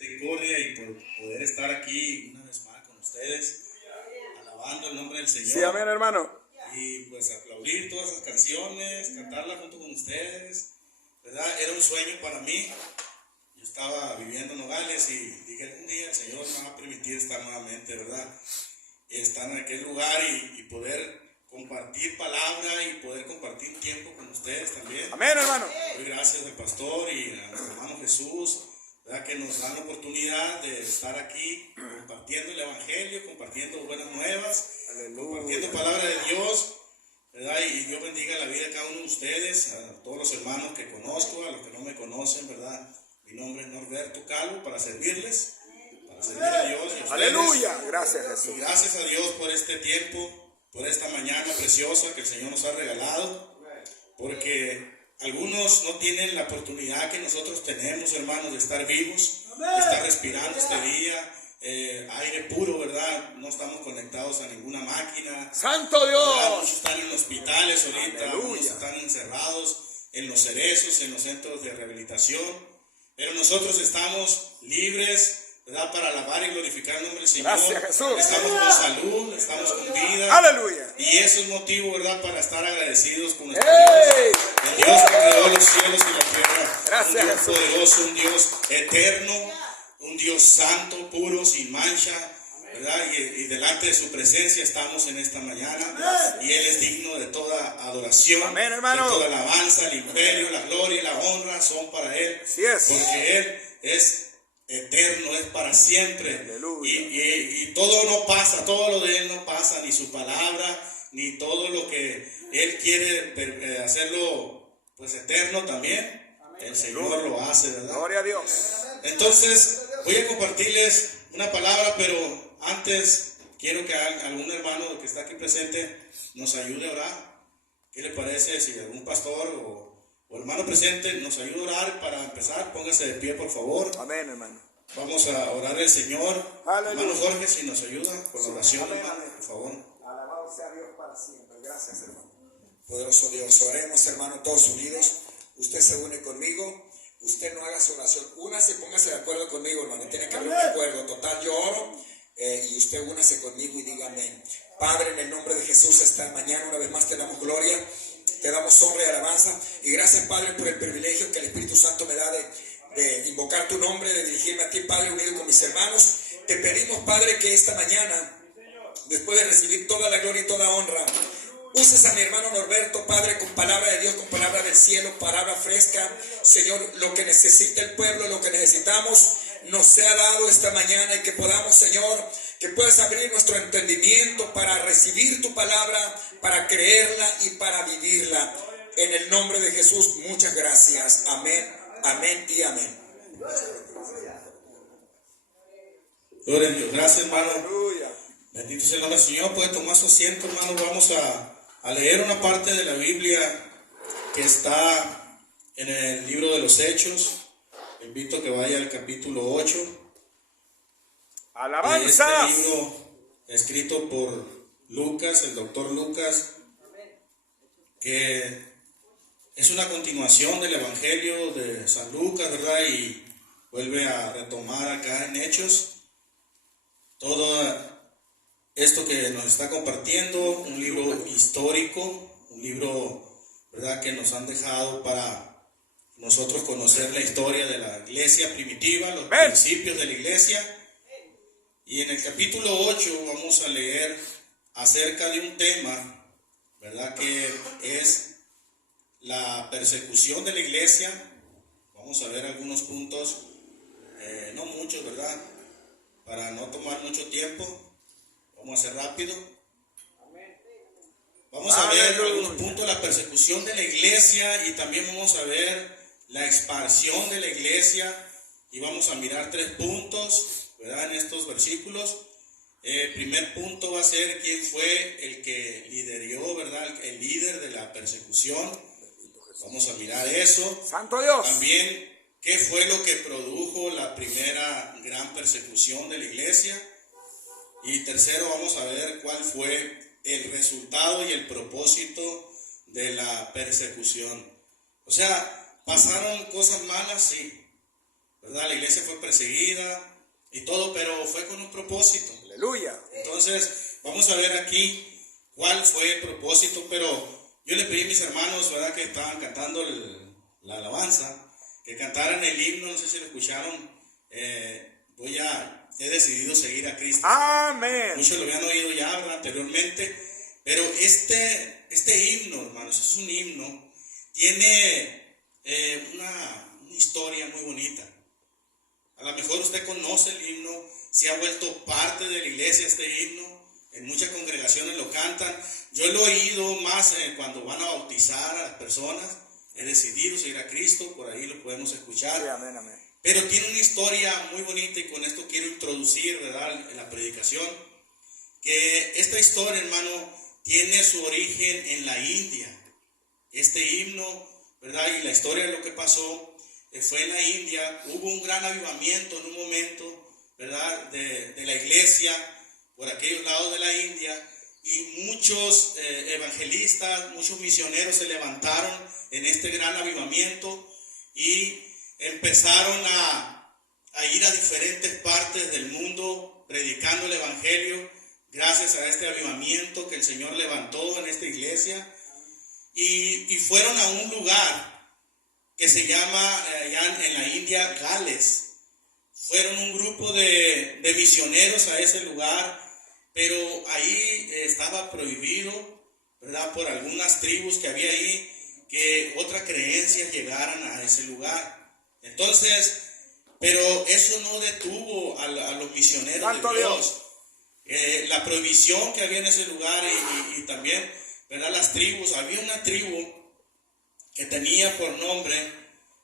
Misericordia y por poder estar aquí una vez más con ustedes, alabando el nombre del Señor. Sí, amén, hermano. Y pues aplaudir todas esas canciones, cantarlas junto con ustedes, ¿verdad? Era un sueño para mí. Yo estaba viviendo en Nogales y dije, algún día el Señor me va a permitir estar nuevamente, ¿verdad? Estar en aquel lugar y poder compartir palabra y poder compartir tiempo con ustedes también. Amén, hermano. Doy gracias al pastor y a nuestro hermano Jesús, ¿verdad? Que nos dan la oportunidad de estar aquí compartiendo el evangelio, compartiendo buenas nuevas, compartiendo palabra de Dios, ¿verdad? Y Dios bendiga la vida de cada uno de ustedes, a todos los hermanos que conozco, a los que no me conocen, ¿verdad? Mi nombre es Norberto Calvo, para servirles, para servir a Dios y a ustedes. Aleluya, gracias Jesús. Y gracias a Dios por este tiempo, por esta mañana preciosa que el Señor nos ha regalado, porque algunos no tienen la oportunidad que nosotros tenemos, hermanos, de estar vivos, de estar respirando este día, aire puro, ¿verdad? No estamos conectados a ninguna máquina. ¡Santo ¿verdad? Dios! Muchos están en hospitales ahorita, Aleluya. algunos están encerrados en los cerezos, en los centros de rehabilitación, pero nosotros estamos libres, ¿verdad? Para alabar y glorificar el nombre del Señor. Gracias, Jesús. Estamos con salud, estamos con vida. Aleluya. Y eso es motivo, ¿verdad? Para estar agradecidos con nuestro ¡Ey! Dios. El Dios que creó los cielos y la tierra. Gracias, un Dios Jesús. poderoso, un Dios eterno, un Dios santo, puro, sin mancha, ¿verdad? Y delante de su presencia estamos en esta mañana. Y Él es digno de toda adoración. Amén, hermano. De toda alabanza, el imperio, la gloria y la honra son para Él. Así es. Porque Él es eterno, es para siempre. Aleluya. Y todo no pasa, todo lo de Él no pasa, ni su palabra, ni todo lo que Él quiere hacerlo pues eterno también. El Señor lo hace, ¿verdad? Gloria a Dios. Entonces voy a compartirles una palabra, pero antes quiero que algún hermano que está aquí presente nos ayude a orar. ¿Qué le parece si algún pastor o hermano presente nos ayuda a orar para empezar? Póngase de pie, por favor. Amén, hermano. Vamos a orar al Señor. Aleluya. Hermano Jorge, si nos ayuda con la oración, Amén, hermano, amén. por favor. Alabado sea Dios para siempre. Gracias, hermano. Poderoso Dios, oremos, hermano, todos unidos. Usted se une conmigo. Usted no haga su oración. Únase, póngase de acuerdo conmigo, hermano. Tiene que haber un acuerdo. Total, yo oro y usted únase conmigo y diga amén. Padre, en el nombre de Jesús, esta mañana una vez más te damos gloria, te damos honra y alabanza. Y gracias, Padre, por el privilegio que el Espíritu Santo me da de invocar tu nombre, de dirigirme a ti, Padre, unido con mis hermanos. Te pedimos, Padre, que esta mañana, después de recibir toda la gloria y toda honra, uses a mi hermano Norberto, Padre, con palabra de Dios, con palabra del cielo, palabra fresca. Señor, lo que necesita el pueblo, lo que necesitamos, nos sea dado esta mañana y que podamos, Señor, que puedas abrir nuestro entendimiento para recibir tu palabra, para creerla y para vivirla. En el nombre de Jesús, muchas gracias. Amén, amén y amén. Gloria a Dios. Gracias, hermano. Aleluya. Bendito sea el nombre del Señor. Puede tomar su asiento, hermano. Vamos a leer una parte de la Biblia que está en el libro de los Hechos. Le invito a que vaya al capítulo 8 de este Alabanza. libro escrito por Lucas, el doctor Lucas, que es una continuación del Evangelio de San Lucas, ¿verdad? Y vuelve a retomar acá en Hechos todo esto que nos está compartiendo, un libro histórico, un libro, ¿verdad?, que nos han dejado para nosotros conocer la historia de la iglesia primitiva, los principios de la iglesia. Y en el capítulo 8 vamos a leer acerca de un tema, ¿verdad?, que es la persecución de la iglesia. Vamos a ver algunos puntos, no muchos, ¿verdad?, para no tomar mucho tiempo. Vamos a hacer rápido. Vamos a ver algunos puntos de la persecución de la iglesia y también vamos a ver la expansión de la iglesia y vamos a mirar 3 puntos, ¿verdad?, en estos versículos. El primer punto va a ser quién fue el que lideró, ¿verdad?, el líder de la persecución. Vamos a mirar eso. Santo Dios. También qué fue lo que produjo la primera gran persecución de la iglesia. Y tercero, vamos a ver cuál fue el resultado y el propósito de la persecución. O sea, pasaron cosas malas, sí, ¿verdad? La iglesia fue perseguida y todo, pero fue con un propósito. Aleluya. Entonces, vamos a ver aquí cuál fue el propósito, pero yo le pedí a mis hermanos, ¿verdad?, que estaban cantando la alabanza, que cantaran el himno, no sé si lo escucharon. He decidido seguir a Cristo. Amén. Muchos lo habían oído ya, ¿verdad?, anteriormente, pero este himno, hermanos, es un himno, tiene una historia muy bonita. A lo mejor usted conoce el himno, se ha vuelto parte de la iglesia este himno, en muchas congregaciones lo cantan. Yo lo he oído más cuando van a bautizar a las personas. He decidido seguir a Cristo, por ahí lo podemos escuchar. Sí, amén, amén. Pero tiene una historia muy bonita y con esto quiero introducir, ¿verdad?, en la predicación, que esta historia, hermano, tiene su origen en la India. Este himno, ¿verdad?, y la historia de lo que pasó fue en la India. Hubo un gran avivamiento en un momento, ¿verdad?, de la iglesia por aquellos lados de la India, y muchos evangelistas, muchos misioneros se levantaron en este gran avivamiento y empezaron a ir a diferentes partes del mundo predicando el evangelio gracias a este avivamiento que el Señor levantó en esta iglesia, y fueron a un lugar que se llama allá en la India Gales. Fueron un grupo de misioneros a ese lugar, pero ahí estaba prohibido, ¿verdad?, por algunas tribus que había ahí, que otras creencias llegaran a ese lugar. Entonces, pero eso no detuvo a los misioneros ¡Santo de Dios. La prohibición que había en ese lugar y también, ¿verdad?, las tribus. Había una tribu que tenía por nombre,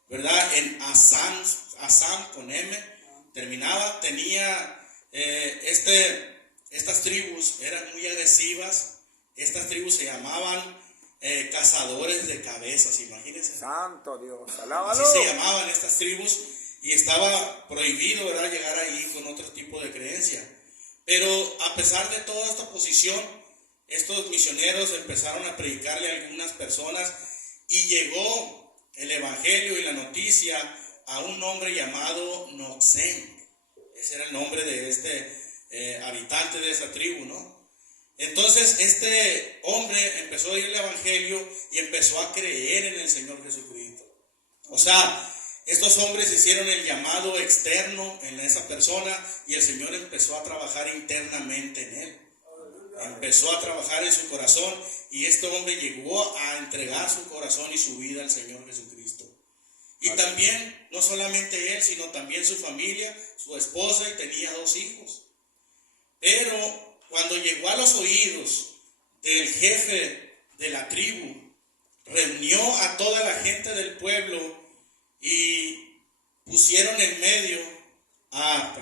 ¿verdad?, en Assam con M, terminaba, tenía estas tribus eran muy agresivas. Estas tribus se llamaban cazadores de cabezas, imagínense. Santo Dios, Así alábalo. se llamaban estas tribus, y estaba prohibido, ¿verdad?, llegar ahí con otro tipo de creencia. Pero a pesar de toda esta posición, estos misioneros empezaron a predicarle a algunas personas, y llegó el evangelio y la noticia a un hombre llamado Noxen. Ese era el nombre de este habitante de esa tribu, ¿no? Entonces este hombre empezó a oír el evangelio y empezó a creer en el Señor Jesucristo. O sea, estos hombres hicieron el llamado externo en esa persona, y el Señor empezó a trabajar internamente en él. Empezó a trabajar en su corazón, y este hombre llegó a entregar su corazón y su vida al Señor Jesucristo. Y también, no solamente él, sino también su familia, su esposa, y tenía 2 hijos. Pero cuando llegó a los oídos del jefe de la tribu, reunió a toda la gente del pueblo y pusieron en medio a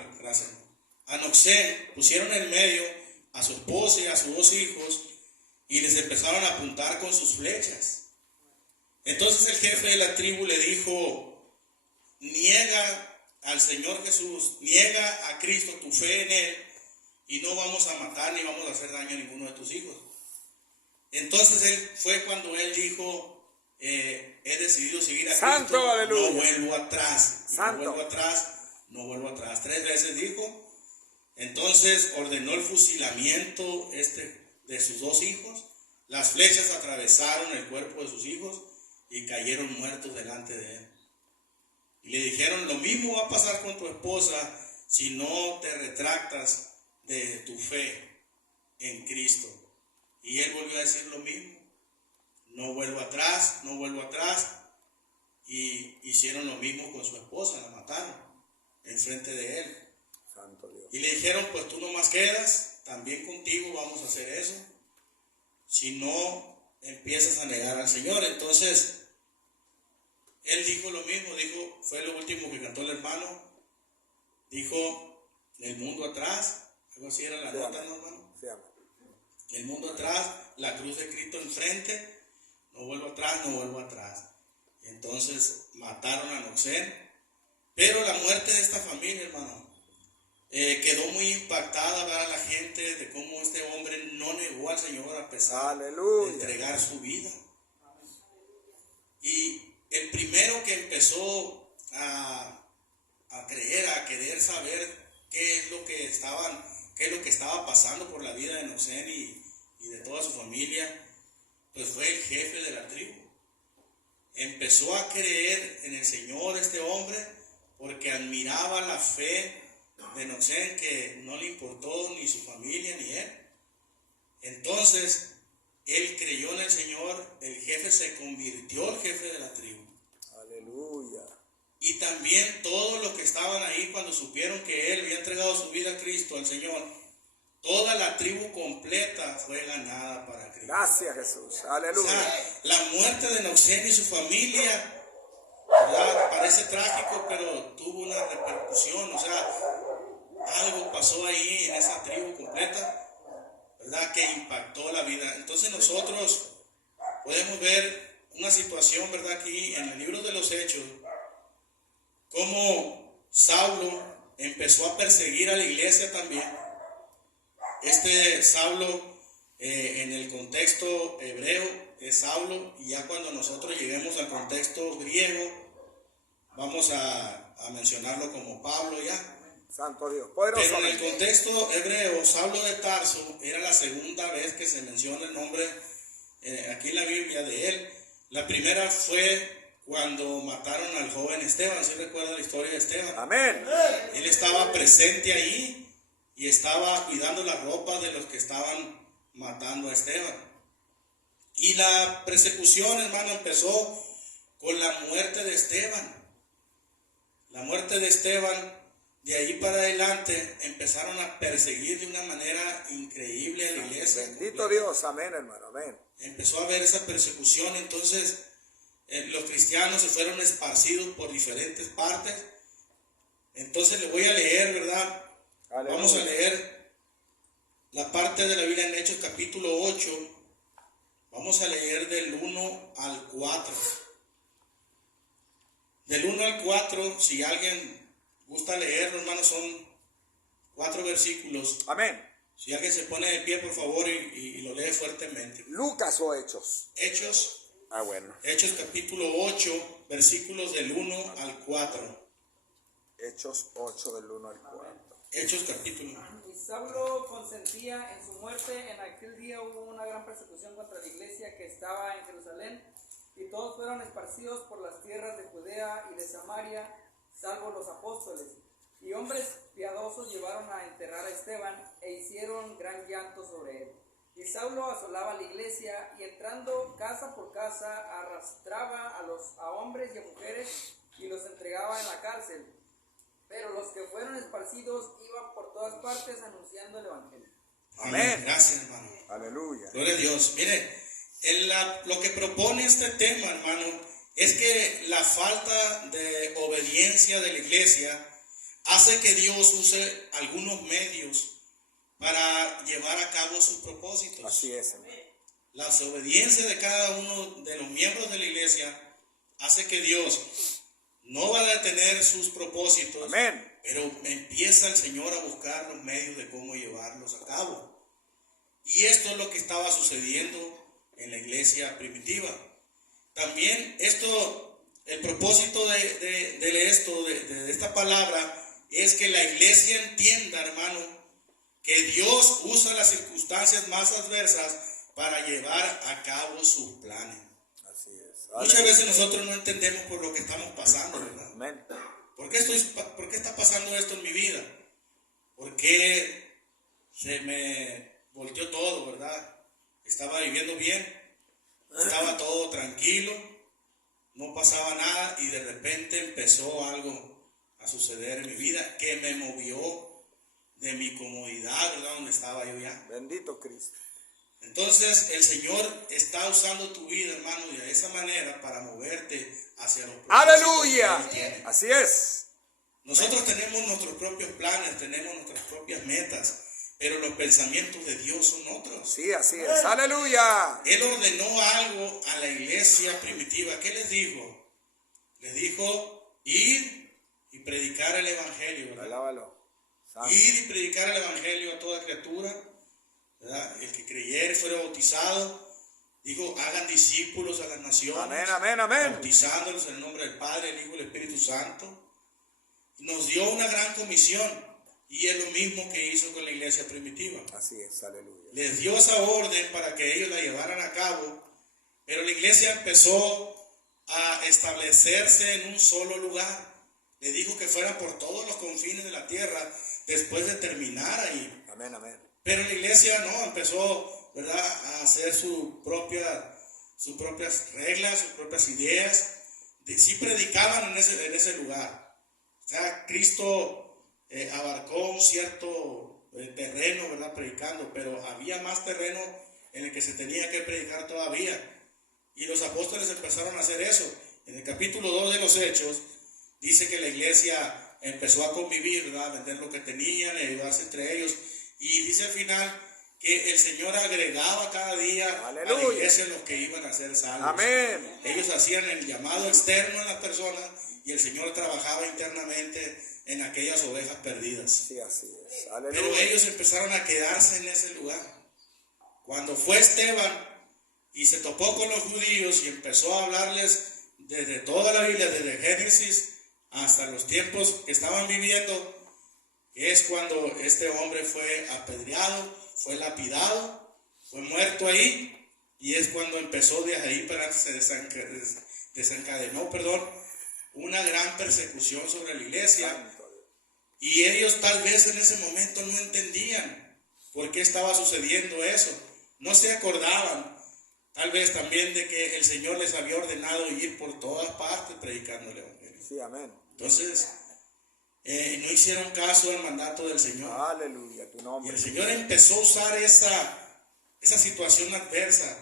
Noxen, pusieron en medio a su esposa y a sus 2 hijos, y les empezaron a apuntar con sus flechas. Entonces el jefe de la tribu le dijo: niega al Señor Jesús, niega a Cristo, tu fe en Él, y no vamos a matar ni vamos a hacer daño a ninguno de tus hijos. Entonces fue cuando él dijo: he decidido seguir a Santo, Cristo, aleluya. no vuelvo atrás, Santo. no vuelvo atrás, no vuelvo atrás. 3 veces dijo. Entonces ordenó el fusilamiento de sus 2 hijos. Las flechas atravesaron el cuerpo de sus hijos y cayeron muertos delante de él. Y le dijeron: lo mismo va a pasar con tu esposa si no te retractas de tu fe en Cristo. Y él volvió a decir lo mismo: no vuelvo atrás, no vuelvo atrás. Y hicieron lo mismo con su esposa, la mataron enfrente de él. Santo Dios. Y le dijeron: pues tú nomás quedas, también contigo vamos a hacer eso, si no empiezas a negar al Señor. Entonces él dijo lo mismo, fue lo último que cantó el hermano, dijo: el mundo atrás, algo así era la Sí, nota, amén. ¿no, hermano? Sí, amén. El mundo atrás, la cruz de Cristo enfrente, no vuelvo atrás, no vuelvo atrás. Entonces mataron a Noxen, pero la muerte de esta familia, hermano, quedó muy impactada, ¿verdad?, la gente de cómo este hombre no negó al Señor a pesar Aleluya. de entregar su vida. Y el primero que empezó a a creer, a querer saber qué es lo que estaba pasando por la vida de Noxén y de toda su familia, pues fue el jefe de la tribu. Empezó a creer en el Señor este hombre porque admiraba la fe de Noxén, que no le importó ni su familia ni él. Entonces, él creyó en el Señor, el jefe se convirtió el jefe de la tribu. Aleluya. Y también todos los que estaban ahí cuando supieron que él había entregado su vida a Cristo, al Señor, toda la tribu completa fue ganada para Cristo. Gracias, Jesús. O Aleluya. sea, la muerte de Noxén y su familia, ¿verdad? Parece trágico, pero tuvo una repercusión. O sea, algo pasó ahí en esa tribu completa, ¿verdad? Que impactó la vida. Entonces nosotros podemos ver una situación, ¿verdad? Aquí en el libro de los Hechos, cómo Saulo empezó a perseguir a la iglesia también. Este Saulo, en el contexto hebreo, es Saulo, y ya cuando nosotros lleguemos al contexto griego, vamos a mencionarlo como Pablo ya. Santo Dios. Pero en el Poderosamente. contexto hebreo, Saulo de Tarso era la segunda vez que se menciona el nombre aquí en la Biblia de él. La primera fue cuando mataron al joven Esteban. ¿Sí recuerda la historia de Esteban? Amén. Él estaba presente ahí y estaba cuidando la ropa de los que estaban matando a Esteban. Y la persecución, hermano, empezó con la muerte de Esteban. La muerte de Esteban, de ahí para adelante, empezaron a perseguir de una manera increíble a la iglesia. Bendito Dios. Amén, hermano. Amén. Empezó a haber esa persecución, entonces los cristianos se fueron esparcidos por diferentes partes. Entonces le voy a leer, ¿verdad? Aleluya. Vamos a leer la parte de la Biblia en Hechos capítulo 8. Vamos a leer del 1 al 4. Del 1 al 4, si alguien gusta leerlo, hermanos, son 4 versículos. Amén. Si alguien se pone de pie, por favor, y lo lee fuertemente. Lucas o Hechos. Hechos Bueno. Hechos capítulo 8, versículos del 1 al 4. Hechos 8 del 1 al 4. Hechos capítulo. Y Saulo consentía en su muerte. En aquel día hubo una gran persecución contra la iglesia que estaba en Jerusalén, y todos fueron esparcidos por las tierras de Judea y de Samaria, salvo los apóstoles. Y hombres piadosos llevaron a enterrar a Esteban e hicieron gran llanto sobre él. Y Saulo asolaba la iglesia, y entrando casa por casa arrastraba a hombres y a mujeres y los entregaba en la cárcel. Pero los que fueron esparcidos iban por todas partes anunciando el evangelio. Amén. Gracias, hermano. Aleluya. Gloria a Dios. Mire, lo que propone este tema, hermano, es que la falta de obediencia de la iglesia hace que Dios use algunos medios para llevar a cabo sus propósitos. Así es, hermano. La desobediencia de cada uno de los miembros de la iglesia hace que Dios no va a detener sus propósitos. Amén. Pero empieza el Señor a buscar los medios de cómo llevarlos a cabo. Y esto es lo que estaba sucediendo en la iglesia primitiva. También el propósito de esta palabra es que la iglesia entienda, hermano, que Dios usa las circunstancias más adversas para llevar a cabo sus planes. Así es. Muchas veces nosotros no entendemos por lo que estamos pasando, ¿verdad? Amén. ¿Por qué está pasando esto en mi vida? ¿Por qué se me volteó todo, verdad? Estaba viviendo bien, estaba todo tranquilo, no pasaba nada, y de repente empezó algo a suceder en mi vida que me movió de mi comodidad, ¿verdad? Donde estaba yo ya. Bendito Cristo. Entonces el Señor está usando tu vida, hermano, de esa manera para moverte hacia los propósitos Aleluya. que Él tiene. Así es. Nosotros tenemos nuestros propios planes, tenemos nuestras propias metas, pero los pensamientos de Dios son otros. Sí, así es. Aleluya. Él ordenó algo a la iglesia primitiva. ¿Qué les dijo? Les dijo, ir y predicar el evangelio, ¿verdad? Alábalo. Santo. Ir y predicar el evangelio a toda criatura, ¿verdad? El que creyere y fuera bautizado, dijo, hagan discípulos a las naciones. Amén, amén, amén. Bautizándolos en el nombre del Padre, el Hijo y el Espíritu Santo. nos dio una gran comisión. Y es lo mismo que hizo con la iglesia primitiva. Así es, aleluya. Les dio esa orden para que ellos la llevaran a cabo, pero la iglesia empezó a establecerse en un solo lugar. Le dijo que fuera por todos los confines de la tierra después de terminar ahí. Amén, amén. Pero la iglesia no, empezó, ¿verdad?, a hacer sus propias reglas, sus propias ideas. Sí predicaban en ese lugar. O sea, Cristo abarcó un cierto terreno, ¿verdad?, predicando, pero había más terreno en el que se tenía que predicar todavía. Y los apóstoles empezaron a hacer eso. En el capítulo 2 de los Hechos, dice que la iglesia empezó a convivir, ¿verdad?, a vender lo que tenían, a ayudarse entre ellos. Y dice al final que el Señor agregaba cada día ¡aleluya! A la iglesia los que iban a ser salvos. Amén. Ellos hacían el llamado externo en las personas y el Señor trabajaba internamente en aquellas ovejas perdidas. Sí, así es. Aleluya. Pero ellos empezaron a quedarse en ese lugar. Cuando fue Esteban y se topó con los judíos y empezó a hablarles desde toda la Biblia, desde Génesis hasta los tiempos que estaban viviendo, es cuando este hombre fue apedreado, fue lapidado, fue muerto ahí, y es cuando empezó de ahí para se desencadenó, una gran persecución sobre la iglesia. Y ellos tal vez en ese momento no entendían por qué estaba sucediendo eso. No se acordaban tal vez también de que el Señor les había ordenado ir por todas partes predicando el evangelio. Sí, amén. Entonces, no hicieron caso al mandato del Señor. Aleluya, tu Y nombre. el Señor empezó a usar esa situación adversa,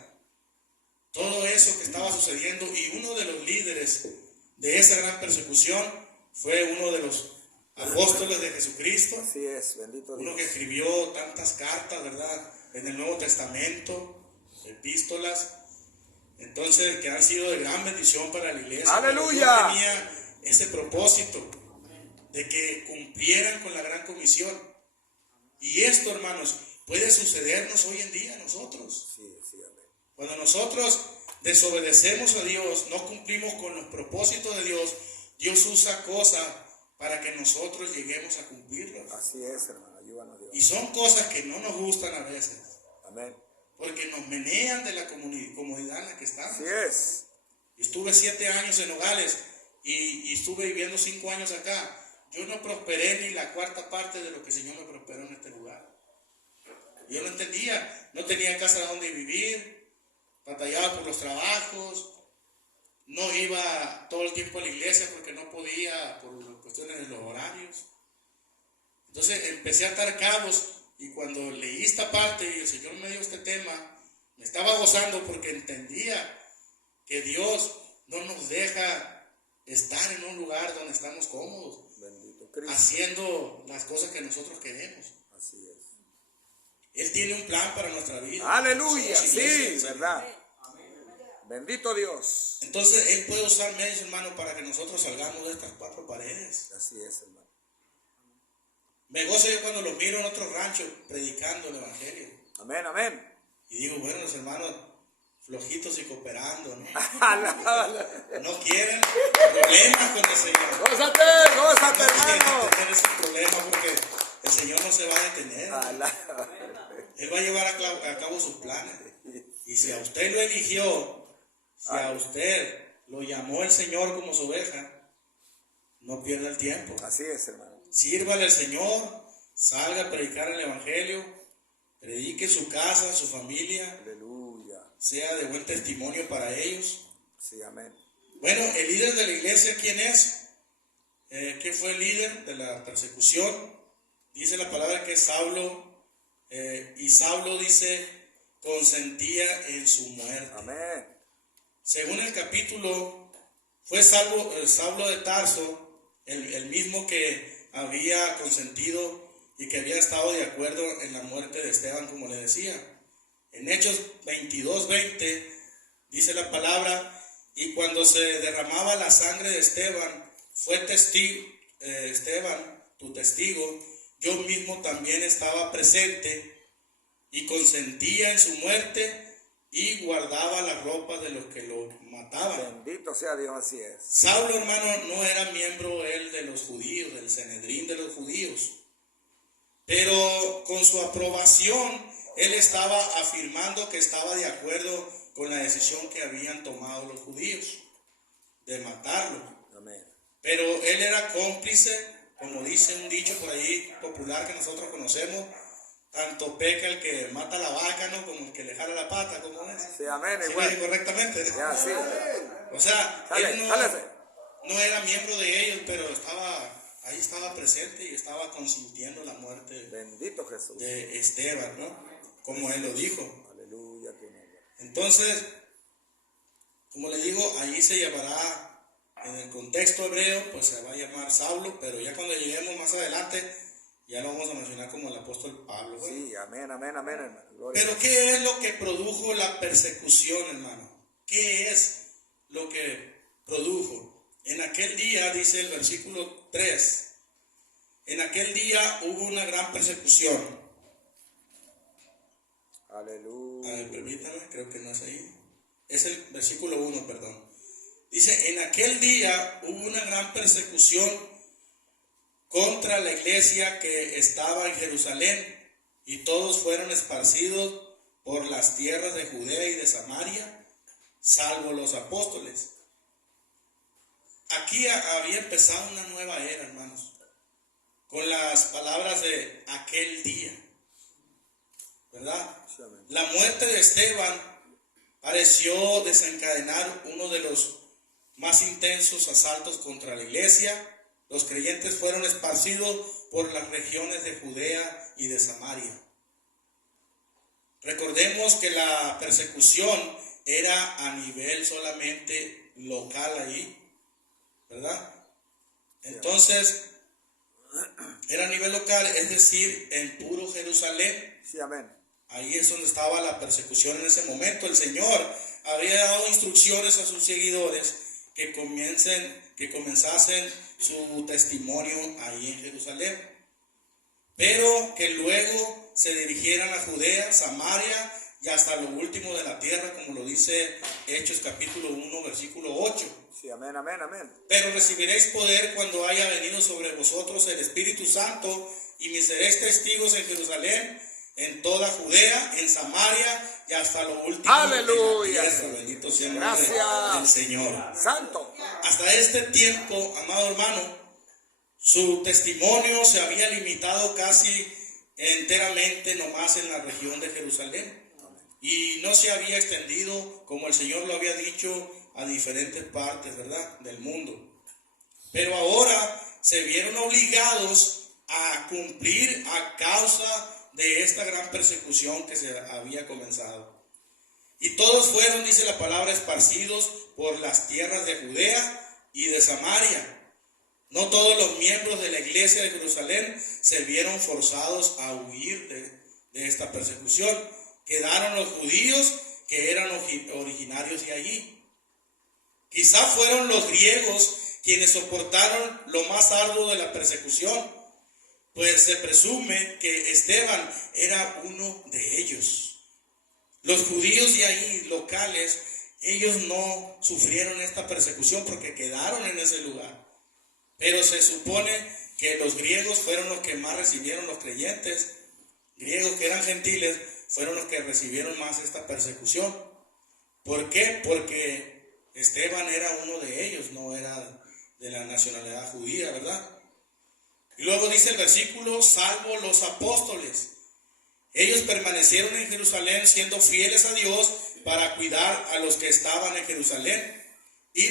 todo eso que estaba sucediendo, y uno de los líderes de esa gran persecución fue uno de los apóstoles de Jesucristo, Así es, bendito uno Dios. que escribió tantas cartas, ¿verdad?, en el Nuevo Testamento, epístolas, entonces que han sido de gran bendición para la iglesia. ¡Aleluya! Dios tenía ese propósito de que cumplieran con la gran comisión. Y esto, hermanos, puede sucedernos hoy en día a nosotros. Sí, sí, amén. Cuando nosotros desobedecemos a Dios, no cumplimos con los propósitos de Dios, Dios usa cosas para que nosotros lleguemos a cumplirlos. Así es, hermano, ayúdanos Dios. Y son cosas que no nos gustan a veces, Amén. porque nos menean de la comodidad en la que estamos. Así es. Estuve 7 años en Nogales y estuve viviendo 5 años acá. Yo no prosperé ni la cuarta parte de lo que el Señor me prosperó en este lugar. Yo no entendía, no tenía casa donde vivir, batallaba por los trabajos, no iba todo el tiempo a la iglesia porque no podía por cuestiones de los horarios. Entonces empecé a atar cabos, y cuando leí esta parte y el Señor me dio este tema, me estaba gozando porque entendía que Dios no nos deja estar en un lugar donde estamos cómodos, Bendito Cristo. haciendo las cosas que nosotros queremos. Así es. Él tiene un plan para nuestra vida. Aleluya, Somos sí, iglesia. verdad. Bendito Dios. Entonces Él puede usar medios, hermano, para que nosotros salgamos de estas 4 paredes. Así es, hermano. Me gozo yo cuando los miro en otros ranchos predicando el evangelio. Amén, amén. Y digo, bueno, los hermanos flojitos y cooperando, ¿no? Alaba. No quieren problemas con el Señor. Gózate, gózate, No quieren hermano. tener ese problema porque el Señor no se va a detener. Alaba. Él va a llevar a cabo sus planes. Y si a usted lo eligió, si a usted lo llamó el Señor como su oveja, no pierda el tiempo. Así es, hermano. Sírvale al Señor, salga a predicar el evangelio, predique en su casa, en su familia, Aleluya. sea de buen testimonio para ellos. Sí, amén. Bueno, el líder de la iglesia, ¿quién es? ¿Quién fue el líder de la persecución? Dice la palabra que es Saulo, y Saulo dice, consentía en su muerte. Amén. Según el capítulo, fue Saulo de Tarso, el mismo que había consentido y que había estado de acuerdo en la muerte de Esteban, como le decía. En Hechos 22:20 dice la palabra, y cuando se derramaba la sangre de Esteban, fue testigo, Esteban, tu testigo, yo mismo también estaba presente y consentía en su muerte, y guardaba la ropa de los que lo mataban. Bendito sea Dios, así es. Saulo, hermano, no era miembro él de los judíos, del Sanedrín de los judíos, pero con su aprobación él estaba afirmando que estaba de acuerdo con la decisión que habían tomado los judíos de matarlo. Amén. Pero él era cómplice, como dice un dicho por ahí popular que nosotros conocemos, tanto peca el que mata la vaca, ¿no?, como el que le jala la pata, ¿cómo es? Sí, amén. ¿Se Igual. dice correctamente? Ya, sí. O sea, Sale, él sálese. no era miembro de ellos, pero ahí estaba presente y estaba consintiendo la muerte Bendito Jesús. de Esteban, ¿no? Como él lo dijo. Aleluya, tu nombre. Entonces, como le digo, ahí se llamará, en el contexto hebreo, pues se va a llamar Saulo, pero ya cuando lleguemos más adelante, ya lo vamos a mencionar como el apóstol Pablo, ¿güey? Sí, amén, amén, amén, hermano. Gloria. Pero ¿qué es lo que produjo la persecución, hermano? ¿Qué es lo que produjo? En aquel día, dice el versículo 3, en aquel día hubo una gran persecución. Aleluya. A ver, permítame, creo que no es ahí. Es el versículo 1, perdón. Dice, en aquel día hubo una gran persecución contra la iglesia que estaba en Jerusalén, y todos fueron esparcidos por las tierras de Judea y de Samaria, salvo los apóstoles. Aquí había empezado una nueva era, hermanos, con las palabras de aquel día, ¿verdad? Sí, amén. La muerte de Esteban pareció desencadenar uno de los más intensos asaltos contra la iglesia. Los creyentes fueron esparcidos por las regiones de Judea y de Samaria. Recordemos que la persecución era a nivel solamente local ahí, ¿verdad? Entonces, era a nivel local, es decir, en puro Jerusalén. Sí, amén. Ahí es donde estaba la persecución en ese momento. El Señor había dado instrucciones a sus seguidores que comenzasen su testimonio ahí en Jerusalén, pero que luego se dirigieran a Judea, Samaria y hasta lo último de la tierra, como lo dice Hechos capítulo 1, versículo 8. Sí, amén, amén, amén. Pero recibiréis poder cuando haya venido sobre vosotros el Espíritu Santo, y me seréis testigos en Jerusalén, en toda Judea, en Samaria y hasta lo último ¡Aleluya! de la tierra. Bendito sea el nombre Gracias. del Señor. Santo. Hasta este tiempo, amado hermano, su testimonio se había limitado casi enteramente nomás en la región de Jerusalén, y no se había extendido, como el Señor lo había dicho, a diferentes partes, ¿verdad?, del mundo. Pero ahora se vieron obligados a cumplir a causa de esta gran persecución que se había comenzado. Y todos fueron, dice la palabra, esparcidos por las tierras de Judea y de Samaria. No todos los miembros de la iglesia de Jerusalén se vieron forzados a huir de esta persecución. Quedaron los judíos que eran originarios de allí. Quizá fueron los griegos quienes soportaron lo más arduo de la persecución, pues se presume que Esteban era uno de ellos. Los judíos de ahí, locales, ellos no sufrieron esta persecución porque quedaron en ese lugar. Pero se supone que los griegos fueron los que más recibieron, los creyentes griegos que eran gentiles, fueron los que recibieron más esta persecución. ¿Por qué? Porque Esteban era uno de ellos, no era de la nacionalidad judía, ¿verdad? Y luego dice el versículo, salvo los apóstoles. Ellos permanecieron en Jerusalén siendo fieles a Dios para cuidar a los que estaban en Jerusalén y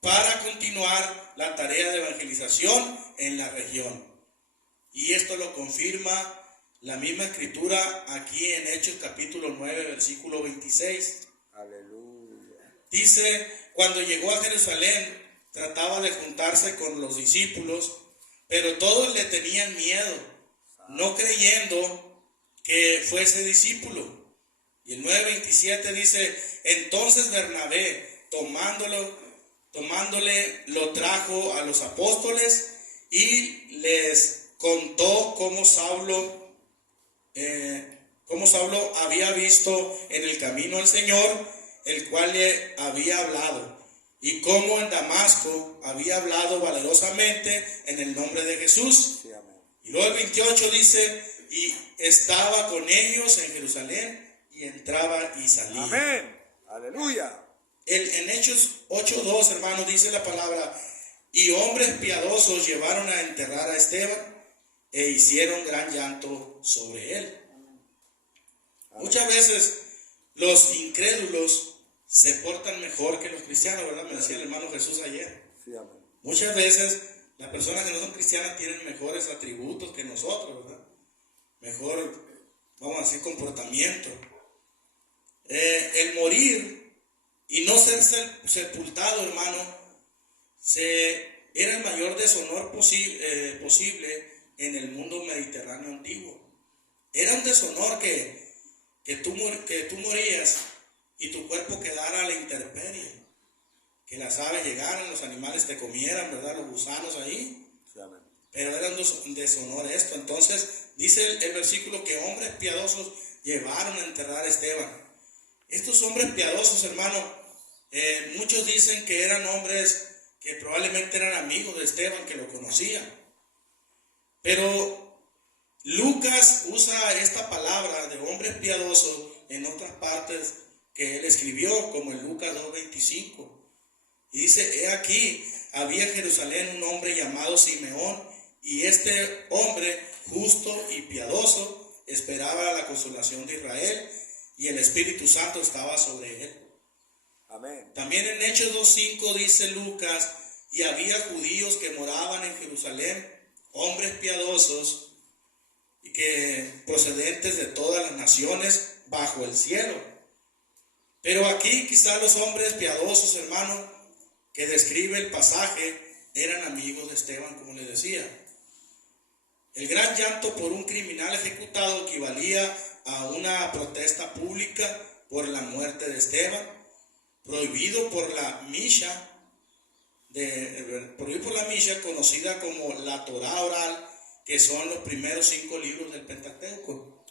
para continuar la tarea de evangelización en la región. Y esto lo confirma la misma escritura aquí en Hechos capítulo 9, versículo 26. Aleluya. Dice, cuando llegó a Jerusalén, trataba de juntarse con los discípulos, pero todos le tenían miedo, no creyendo que fuese discípulo. Y el 9:27 dice, entonces Bernabé, tomándole, lo trajo a los apóstoles y les contó cómo Saulo cómo Saulo había visto en el camino al Señor, el cual le había hablado, y cómo en Damasco había hablado valerosamente en el nombre de Jesús. Sí, amén. Y luego el 28 dice, y estaba con ellos en Jerusalén, y entraba y salía. Amén. Aleluya. En Hechos 8:2, hermanos, dice la palabra, y hombres piadosos llevaron a enterrar a Esteban, e hicieron gran llanto sobre él. Muchas veces los incrédulos se portan mejor que los cristianos, ¿verdad? Me decía el hermano Jesús ayer. Sí, amén. Muchas veces las personas que no son cristianas tienen mejores atributos que nosotros, ¿verdad? Mejor, vamos a decir, comportamiento. El morir y no ser sepultado, hermano, era el mayor deshonor posible en el mundo mediterráneo antiguo. Era un deshonor que tú morías y tu cuerpo quedara a la intemperie, que las aves llegaran, los animales te comieran, ¿verdad? Los gusanos ahí. Sí, amén. Pero era un deshonor esto. Entonces dice el versículo que hombres piadosos llevaron a enterrar a Esteban. Estos hombres piadosos, hermano, muchos dicen que eran hombres que probablemente eran amigos de Esteban, que lo conocían. Pero Lucas usa esta palabra de hombres piadosos en otras partes que él escribió, como en Lucas 2:25. Y dice, he aquí, había en Jerusalén un hombre llamado Simeón, y este hombre justo y piadoso esperaba la consolación de Israel, y el Espíritu Santo estaba sobre él. Amén. También en Hechos 2:5 dice Lucas, y había judíos que moraban en Jerusalén, hombres piadosos, y que procedentes de todas las naciones bajo el cielo. Pero aquí quizá los hombres piadosos, hermano, que describe el pasaje, eran amigos de Esteban, como les decía. El gran llanto por un criminal ejecutado equivalía a una protesta pública por la muerte de Esteban, prohibido por la Misha, conocida como la Torá oral, que son los primeros 5 libros del Pentateuco.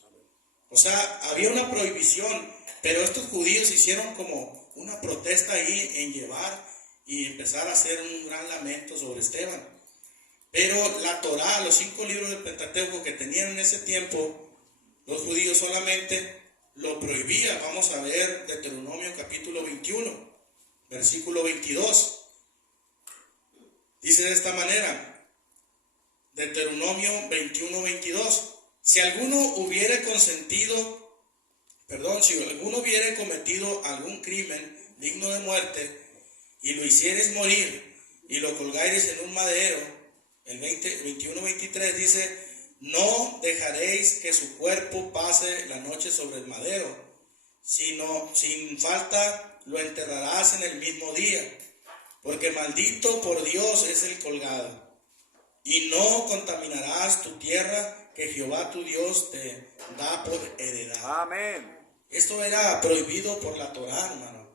O sea, había una prohibición, pero estos judíos hicieron como una protesta ahí en llevar y empezar a hacer un gran lamento sobre Esteban. Pero la Torá, los 5 libros del Pentateuco que tenían en ese tiempo, los judíos solamente lo prohibían. Vamos a ver Deuteronomio capítulo 21, versículo 22. Dice de esta manera, Deuteronomio 21:22, si alguno hubiere cometido algún crimen digno de muerte, y lo hiciereis morir, y lo colgareis en un madero, el 21:23 dice, no dejaréis que su cuerpo pase la noche sobre el madero, sino sin falta lo enterrarás en el mismo día, porque maldito por Dios es el colgado. Y no contaminarás tu tierra que Jehová tu Dios te da por heredad. Amén. Esto era prohibido por la Torá, hermano.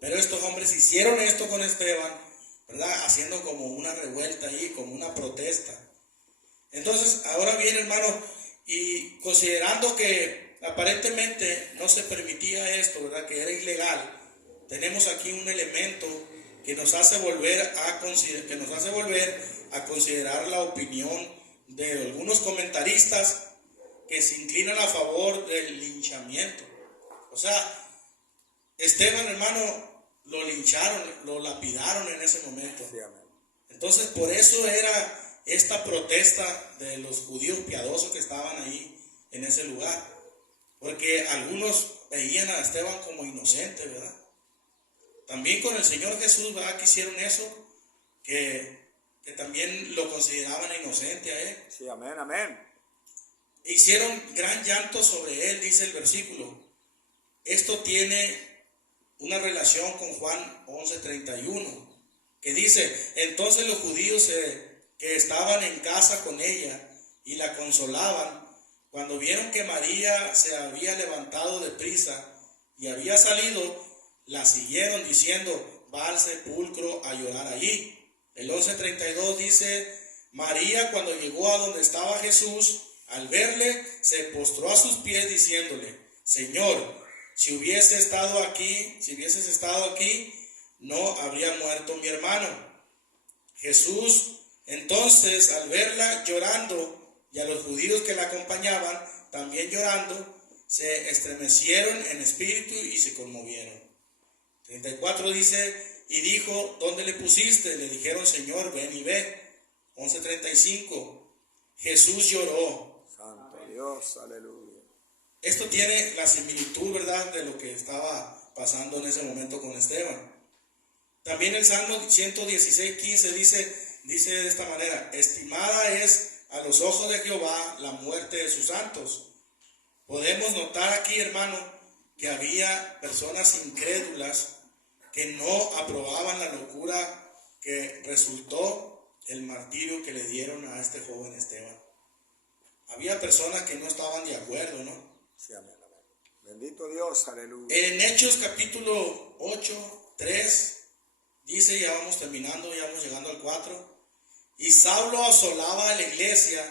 Pero estos hombres hicieron esto con Esteban, ¿verdad? Haciendo como una revuelta ahí, como una protesta. Entonces, ahora bien, hermano, y considerando que aparentemente no se permitía esto, ¿verdad? Que era ilegal, tenemos aquí un elemento que nos hace volver a considerar la opinión de algunos comentaristas que se inclinan a favor del linchamiento. O sea, Esteban, hermano, lo lincharon, lo lapidaron en ese momento. Sí, amén. Entonces, por eso era esta protesta de los judíos piadosos que estaban ahí en ese lugar. Porque algunos veían a Esteban como inocente, ¿verdad? También con el Señor Jesús, ¿verdad? Que hicieron eso, que también lo consideraban inocente a él. Sí, amén, amén. Hicieron gran llanto sobre él, dice el versículo. Esto tiene una relación con Juan 11:31, que dice, entonces los judíos que estaban en casa con ella y la consolaban, cuando vieron que María se había levantado de prisa y había salido, la siguieron diciendo, va al sepulcro a llorar allí. El 11:32 dice, María cuando llegó a donde estaba Jesús, Al verle, se postró a sus pies diciéndole: Señor, si hubieses estado aquí, no habría muerto mi hermano. Jesús, entonces, al verla llorando, y a los judíos que la acompañaban también llorando, se estremecieron en espíritu y se conmovieron. 34 dice: y dijo: ¿dónde le pusiste? Le dijeron: Señor, ven y ve. 11:35, Jesús lloró. Santo Dios, aleluya. Esto tiene la similitud, ¿verdad?, de lo que estaba pasando en ese momento con Esteban. También el Salmo 116:15 dice de esta manera: estimada es a los ojos de Jehová la muerte de sus santos. Podemos notar aquí, hermano, que había personas incrédulas que no aprobaban la locura que resultó el martirio que le dieron a este joven Esteban. Había personas que no estaban de acuerdo, ¿no? Sí, amén, amén. Bendito Dios, aleluya. En Hechos capítulo 8, 3, dice, ya vamos terminando, ya vamos llegando al 4, y Saulo asolaba a la iglesia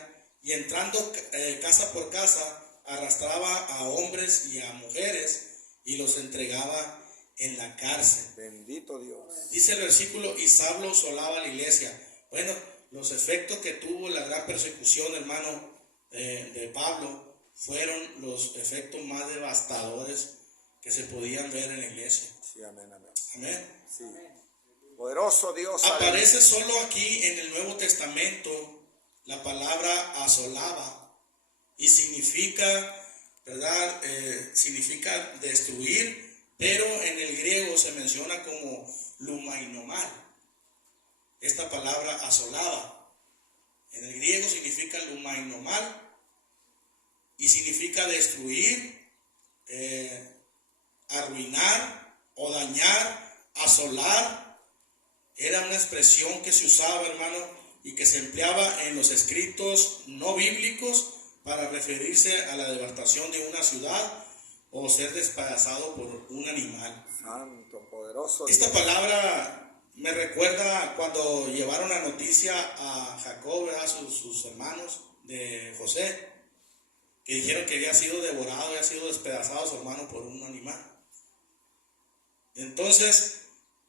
y entrando casa por casa, arrastraba a hombres y a mujeres y los entregaba en la cárcel. Bendito Dios. Dice el versículo: y Saulo asolaba a la iglesia. Bueno, los efectos que tuvo la gran persecución, hermano, de Pablo, fueron los efectos más devastadores que se podían ver en la iglesia. Sí, amén, amén. Amén. Sí. Poderoso Dios. Aparece solo aquí en el Nuevo Testamento la palabra asolaba y significa, ¿verdad? Significa destruir, pero en el griego se menciona como lumainomai. Esta palabra asolaba en el griego significa lumainomai y significa destruir, arruinar o dañar, asolar. Era una expresión que se usaba, hermano, y que se empleaba en los escritos no bíblicos para referirse a la devastación de una ciudad o ser despedazado por un animal. Santo, poderoso. Esta palabra me recuerda cuando llevaron la noticia a Jacob, ¿verdad?, sus hermanos de José, que dijeron que había sido devorado, había sido despedazado su hermano por un animal. Entonces,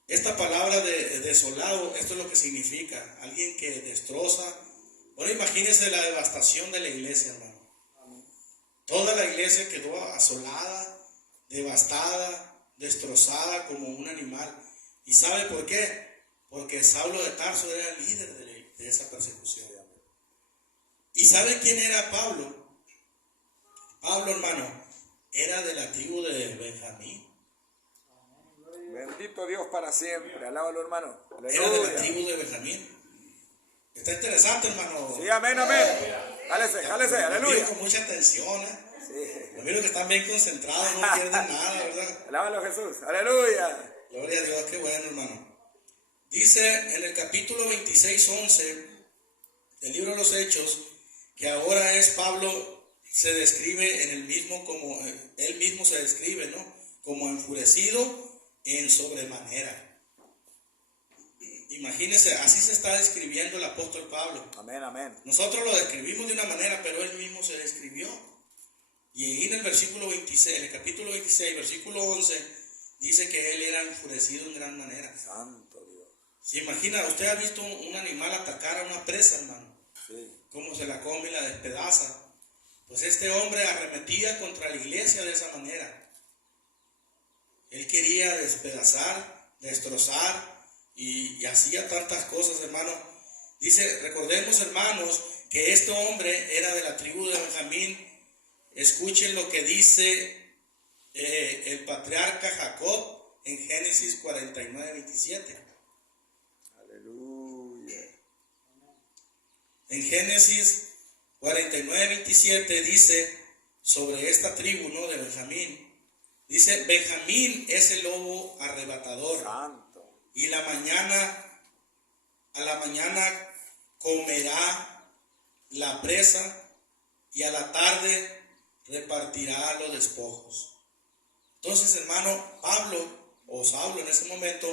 esta palabra de desolado, esto es lo que significa: alguien que destroza. Ahora imagínense la devastación de la iglesia, hermano. Toda la iglesia quedó asolada, devastada, destrozada como un animal. ¿Y sabe por qué? Porque Saulo de Tarso era el líder de esa persecución. ¿Y sabe quién era Pablo? Pablo, hermano, era de la tribu de Benjamín. Bendito Dios para siempre. Alábalo, hermano. Era de la Aleluya. tribu de Benjamín. Está interesante, hermano. Sí, amén, amén. Jálese, jálese, Lo aleluya. miro con mucha atención, ¿eh? Sí. Lo miro que están bien concentrados, no pierden nada, ¿verdad? Alábalo, Jesús. Aleluya. Gloria a Dios, qué bueno, hermano. Dice en el capítulo 26:11 del libro de los Hechos, que ahora es Pablo, se describe en el mismo como, él mismo se describe, ¿no?, como enfurecido en sobremanera. Imagínense, así se está describiendo el apóstol Pablo. Amén, amén. Nosotros lo describimos de una manera, pero él mismo se describió. Y ahí en el versículo 26, en el capítulo 26, versículo 11, dice que él era enfurecido en gran manera. Santo Dios. ¿Se imagina? Usted ha visto un animal atacar a una presa, hermano, Sí. cómo se la come y la despedaza. Pues este hombre arremetía contra la iglesia de esa manera. Él quería despedazar, destrozar y hacía tantas cosas, hermano. Dice, recordemos, hermanos, que este hombre era de la tribu de Benjamín. Escuchen lo que dice el patriarca Jacob en Génesis 49:27. Aleluya. En Génesis 49:27 dice sobre esta tribu, ¿no?, de Benjamín. Dice: Benjamín es el lobo arrebatador, Santo. y a la mañana comerá la presa, y a la tarde repartirá los despojos. Entonces, hermano, Saulo en ese momento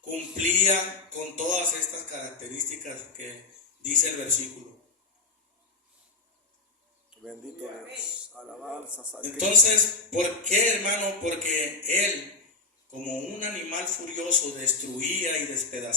cumplía con todas estas características que dice el versículo. Bendito Dios. Alabanzas a Cristo. Entonces, ¿por qué, hermano? Porque él, como un animal furioso, destruía y despedazaba